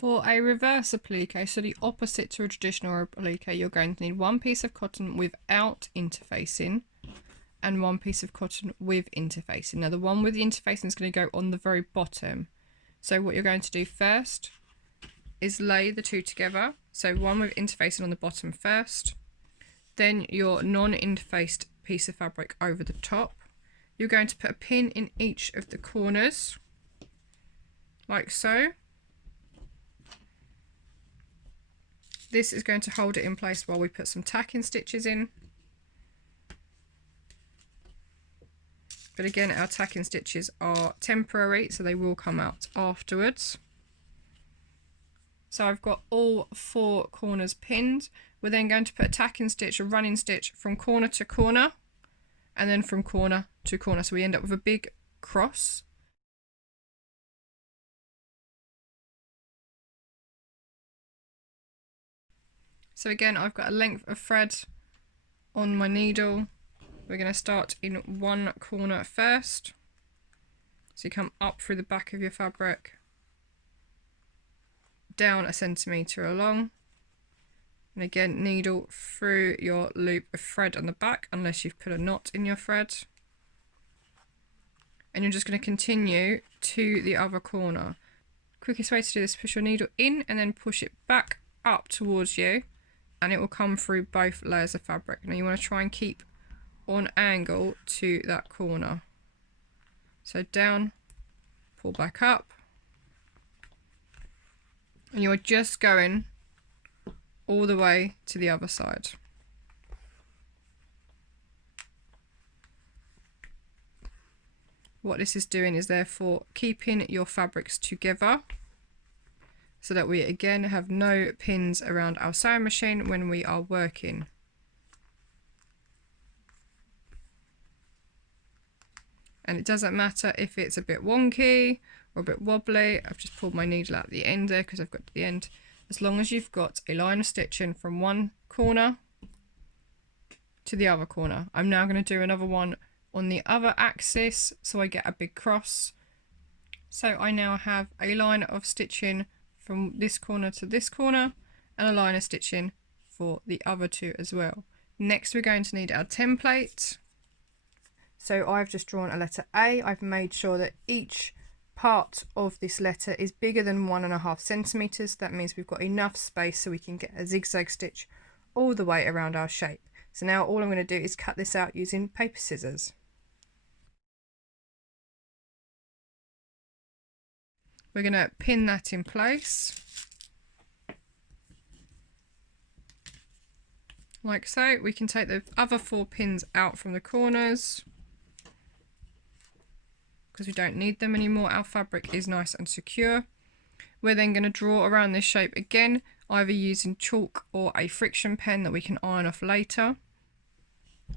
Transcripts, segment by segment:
For a reverse applique, so the opposite to a traditional applique, you're going to need one piece of cotton without interfacing and one piece of cotton with interfacing. Now the one with the interfacing is going to go on the very bottom. So what you're going to do first is lay the two together. So one with interfacing on the bottom first, then your non-interfaced piece of fabric over the top. You're going to put a pin in each of the corners, like so. This is going to hold it in place while we put some tacking stitches in. But again, our tacking stitches are temporary, so they will come out afterwards. So I've got all 4 corners pinned. We're then going to put a tacking stitch, a running stitch from corner to corner, and then from corner to corner. So we end up with a big cross. So again, I've got a length of thread on my needle. We're going to start in one corner first. So you come up through the back of your fabric, down 1 centimetre along, and again needle through your loop of thread on the back unless you've put a knot in your thread. And you're just going to continue to the other corner. Quickest way to do this, push your needle in and then push it back up towards you, and it will come through both layers of fabric. Now you want to try and keep on angle to that corner. So down, pull back up, and you're just going all the way to the other side. What this is doing is therefore keeping your fabrics together so that we again have no pins around our sewing machine when we are working. And it doesn't matter if it's a bit wonky or a bit wobbly. I've just pulled my needle out the end there because I've got to the end. As long as you've got a line of stitching from one corner to the other corner. I'm now going to do another one on the other axis so I get a big cross. So I now have a line of stitching from this corner to this corner and a line of stitching for the other two as well. Next we're going to need our template. So I've just drawn a letter A. I've made sure that each part of this letter is bigger than 1.5 centimeters. That means we've got enough space so we can get a zigzag stitch all the way around our shape. So now all I'm going to do is cut this out using paper scissors. We're going to pin that in place, like so. We can take the other 4 pins out from the corners because we don't need them anymore. Our fabric is nice and secure. We're then going to draw around this shape again, either using chalk or a friction pen that we can iron off later.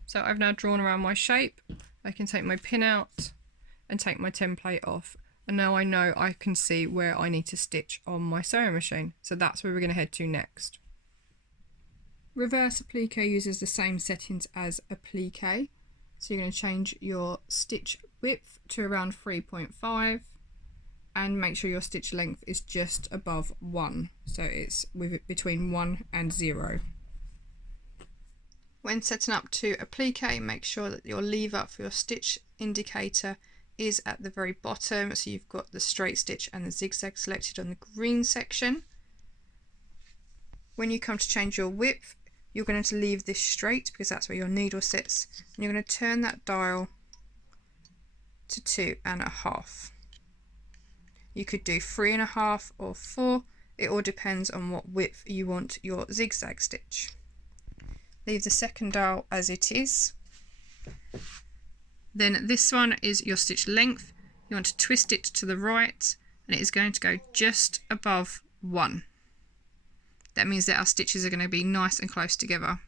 So I've now drawn around my shape. I can take my pin out and take my template off. And now I know I can see where I need to stitch on my sewing machine. So that's where we're going to head to next. Reverse applique uses the same settings as applique. So you're going to change your stitch width to around 3.5 and make sure your stitch length is just above 1. So it's between 1 and 0. When setting up to applique, make sure that your lever for your stitch indicator is at the very bottom, so you've got the straight stitch and the zigzag selected on the green section. When you come to change your width, you're going to leave this straight because that's where your needle sits, and you're going to turn that dial to 2.5. You could do 3.5 or 4. It all depends on what width you want your zigzag stitch. Leave the second dial as it is. Then this one is your stitch length. You want to twist it to the right and it is going to go just above 1. That means that our stitches are going to be nice and close together.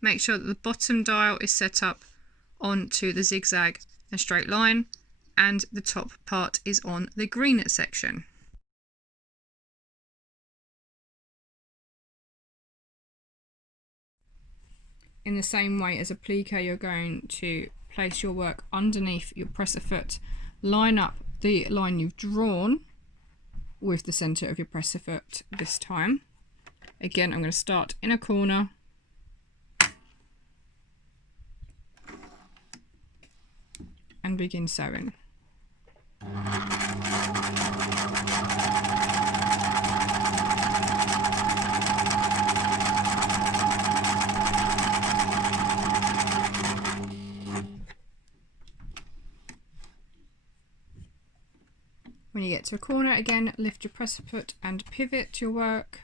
Make sure that the bottom dial is set up onto the zigzag and straight line and the top part is on the green section. In the same way as applique, you're going to place your work underneath your presser foot, line up the line you've drawn with the centre of your presser foot this time. Again, I'm going to start in a corner and begin sewing. When you get to a corner, again, lift your presser foot and pivot your work.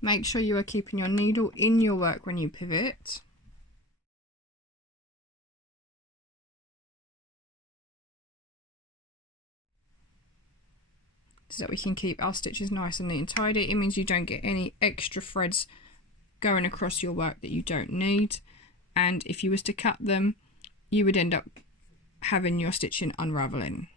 Make sure you are keeping your needle in your work when you pivot. So that we can keep our stitches nice and neat and tidy. It means you don't get any extra threads going across your work that you don't need. And if you was to cut them, you would end up having your stitching unraveling.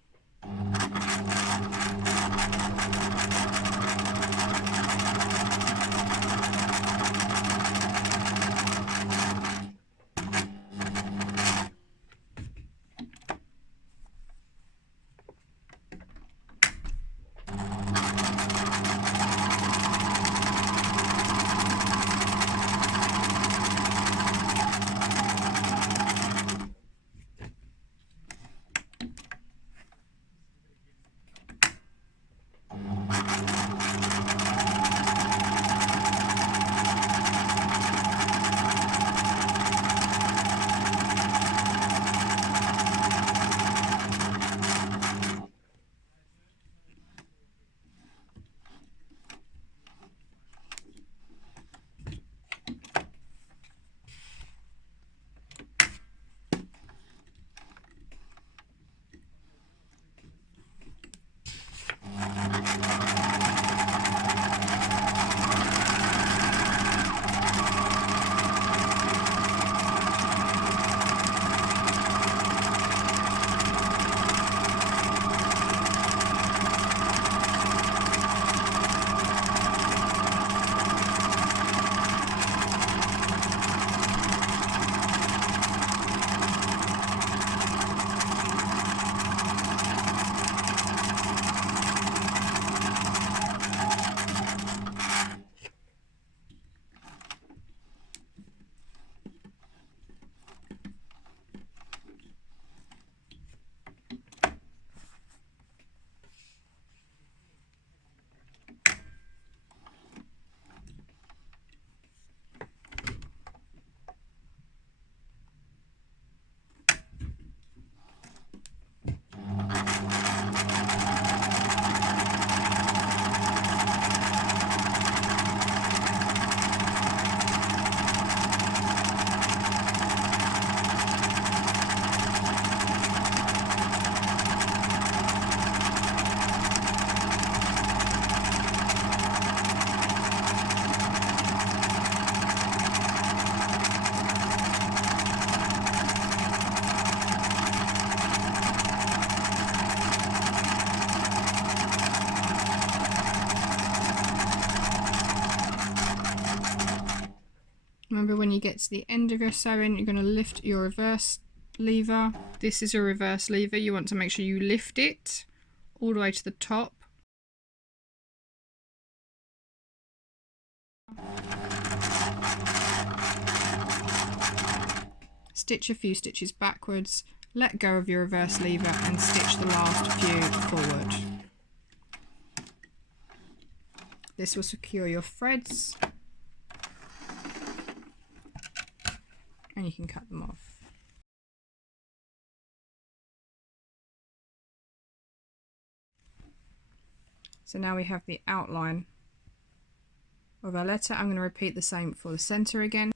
Remember, when you get to the end of your sewing, you're going to lift your reverse lever. This is a reverse lever. You want to make sure you lift it all the way to the top. Stitch a few stitches backwards, let go of your reverse lever and stitch the last few forward. This will secure your threads and you can cut them off. So now we have the outline of our letter. I'm going to repeat the same for the centre again.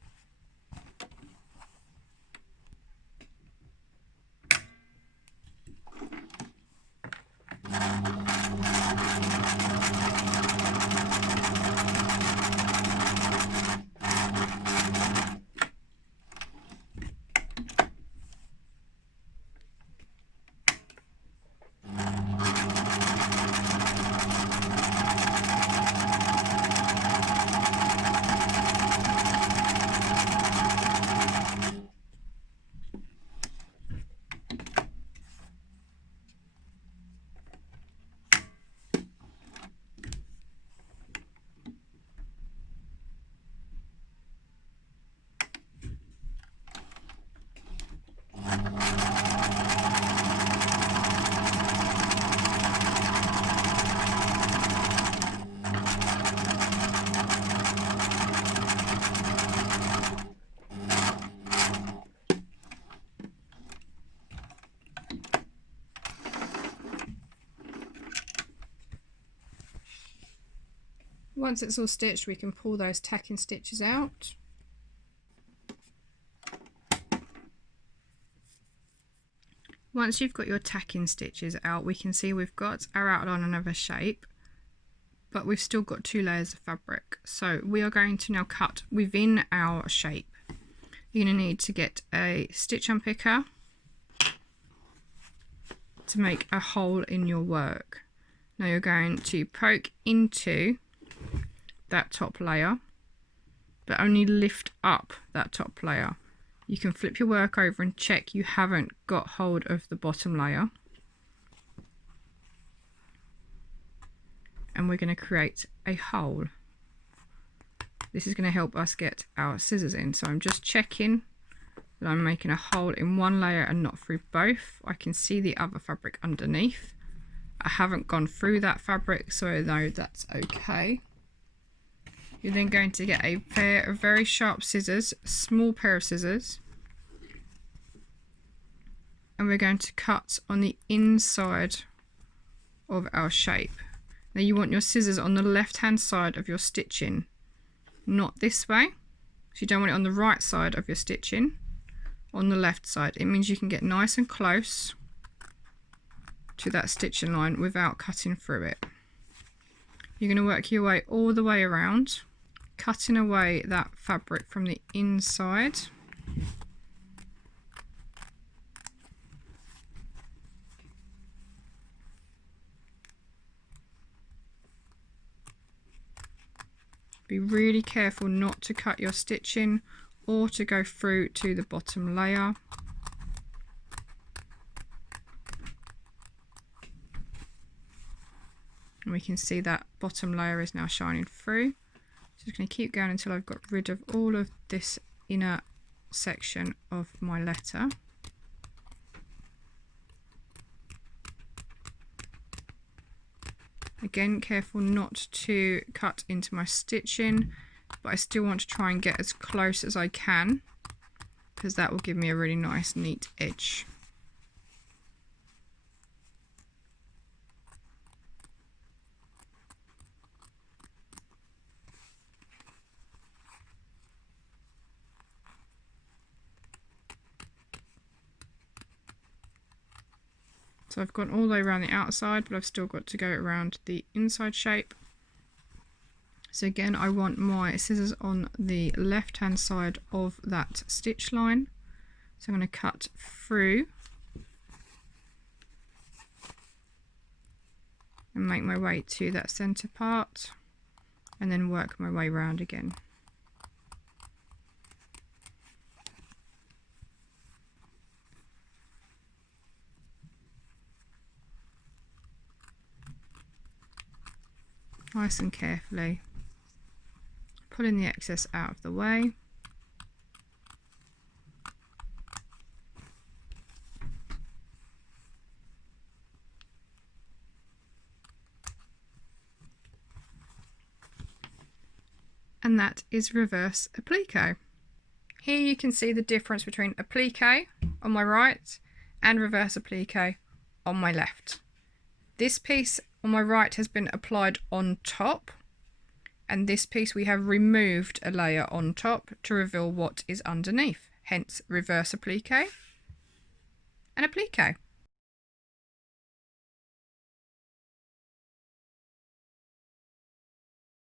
Once it's all stitched, we can pull those tacking stitches out. Once you've got your tacking stitches out, we can see we've got our outline of a shape, but we've still got 2 layers of fabric. So we are going to now cut within our shape. You're going to need to get a stitch unpicker to make a hole in your work. Now you're going to poke into that top layer, but only lift up that top layer. You can flip your work over and check you haven't got hold of the bottom layer. And we're going to create a hole. This is going to help us get our scissors in. So I'm just checking that I'm making a hole in one layer and not through both. I can see the other fabric underneath. I haven't gone through that fabric, so I know that's okay. You're then going to get a pair of very sharp scissors, a small pair of scissors, and we're going to cut on the inside of our shape. Now you want your scissors on the left hand side of your stitching, not this way. So you don't want it on the right side of your stitching, on the left side. It means you can get nice and close to that stitching line without cutting through it. You're going to work your way all the way around, cutting away that fabric from the inside. Be really careful not to cut your stitching or to go through to the bottom layer. And we can see that bottom layer is now shining through. Just going to keep going until I've got rid of all of this inner section of my letter. Again, careful not to cut into my stitching, but I still want to try and get as close as I can, because that will give me a really nice neat edge. So I've gone all the way around the outside, but I've still got to go around the inside shape. So again, I want my scissors on the left hand side of that stitch line. So I'm going to cut through and make my way to that center part, and then work my way around again. Nice and carefully, pulling the excess out of the way. And that is reverse applique. Here you can see the difference between applique on my right and reverse applique on my left. This piece on my right has been applied on top, and this piece we have removed a layer on top to reveal what is underneath, hence reverse applique and applique.